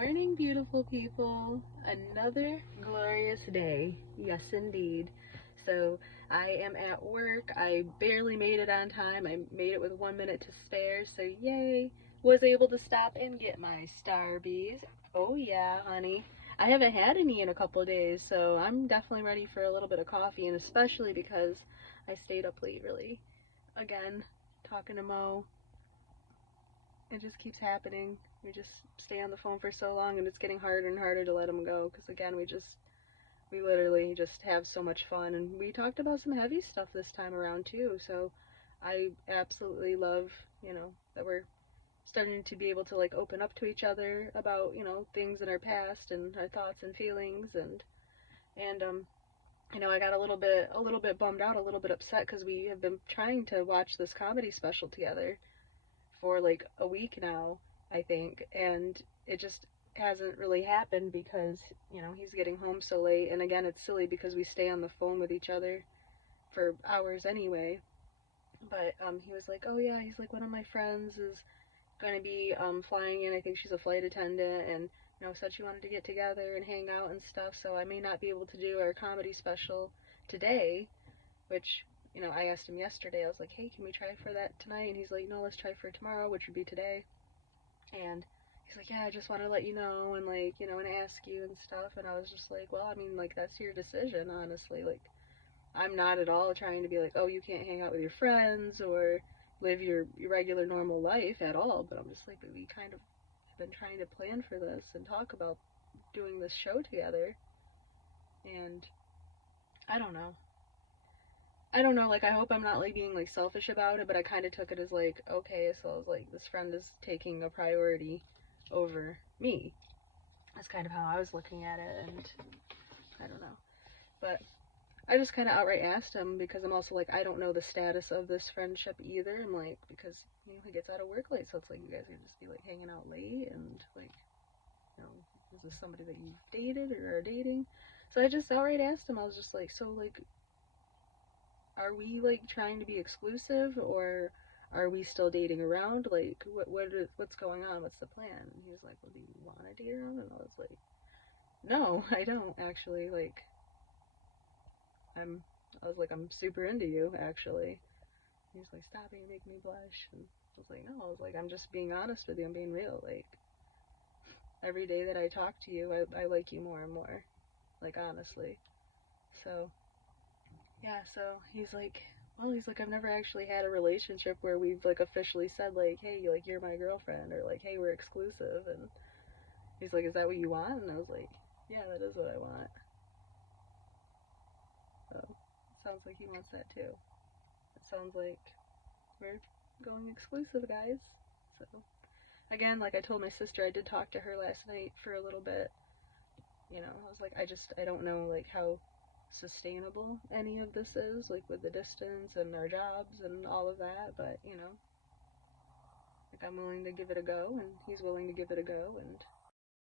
morning, beautiful people. Another glorious day. Yes, indeed. So, I am at work. I barely made it on time. I made it with 1 minute to spare. So, yay. Was able to stop and get my Starbies. Oh, yeah, honey. I haven't had any in a couple of days, so I'm definitely ready for a little bit of coffee, and especially because I stayed up late, really. Again, talking to Mo. It just keeps happening. We just stay on the phone for so long, and it's getting harder and harder to let him go because again we literally just have so much fun, and we talked about some heavy stuff this time around too. So I absolutely love, that we're starting to be able to like open up to each other about, things in our past and our thoughts and feelings, and I got a little bit bummed out, a little bit upset because we have been trying to watch this comedy special together for like a week now, I think, and it just hasn't really happened because, he's getting home so late. And again, it's silly because we stay on the phone with each other for hours anyway. But he was like, oh yeah, he's like, one of my friends is going to be flying in. I think she's a flight attendant, and said she wanted to get together and hang out and stuff. So I may not be able to do our comedy special today, which, I asked him yesterday. I was like, hey, can we try for that tonight? And he's like, no, let's try for tomorrow, which would be today. And he's like, yeah, I just want to let you know and, like, and ask you and stuff. And I was just like, well, I mean, like, that's your decision, honestly. Like, I'm not at all trying to be like, oh, you can't hang out with your friends or live your regular normal life at all. But I'm just like, we kind of have been trying to plan for this and talk about doing this show together. And I don't know. Like, I hope I'm not, like, being, like, selfish about it, but I kind of took it as, like, okay, so I was like, this friend is taking a priority over me. That's kind of how I was looking at it, and I don't know. But I just kind of outright asked him because I'm also, like, I don't know the status of this friendship either, and, like, because, he gets out of work late, so it's like, you guys are just be, like, hanging out late, and, like, is this somebody that you've dated or are dating? So I just outright asked him. I was just like, so, like, are we like trying to be exclusive, or are we still dating around? Like, what's going on? What's the plan? And he was like, well, do you want to date around? And I was like, no, I don't actually. Like, I'm I was like, I'm super into you actually. He was like, stop it, you make me blush. And I was like, no, I was like, I'm just being honest with you. I'm being real. Like, every day that I talk to you, I like you more and more. Like, honestly. So yeah, so he's like, I've never actually had a relationship where we've like officially said like, hey, like you're my girlfriend, or like, hey, we're exclusive. And he's like, is that what you want? And I was like, yeah, that is what I want. So it sounds like he wants that too. It sounds like we're going exclusive, guys. So again, like I told my sister, I did talk to her last night for a little bit. I was like, I don't know like how sustainable any of this is, like with the distance and our jobs and all of that, but like I'm willing to give it a go, and he's willing to give it a go, and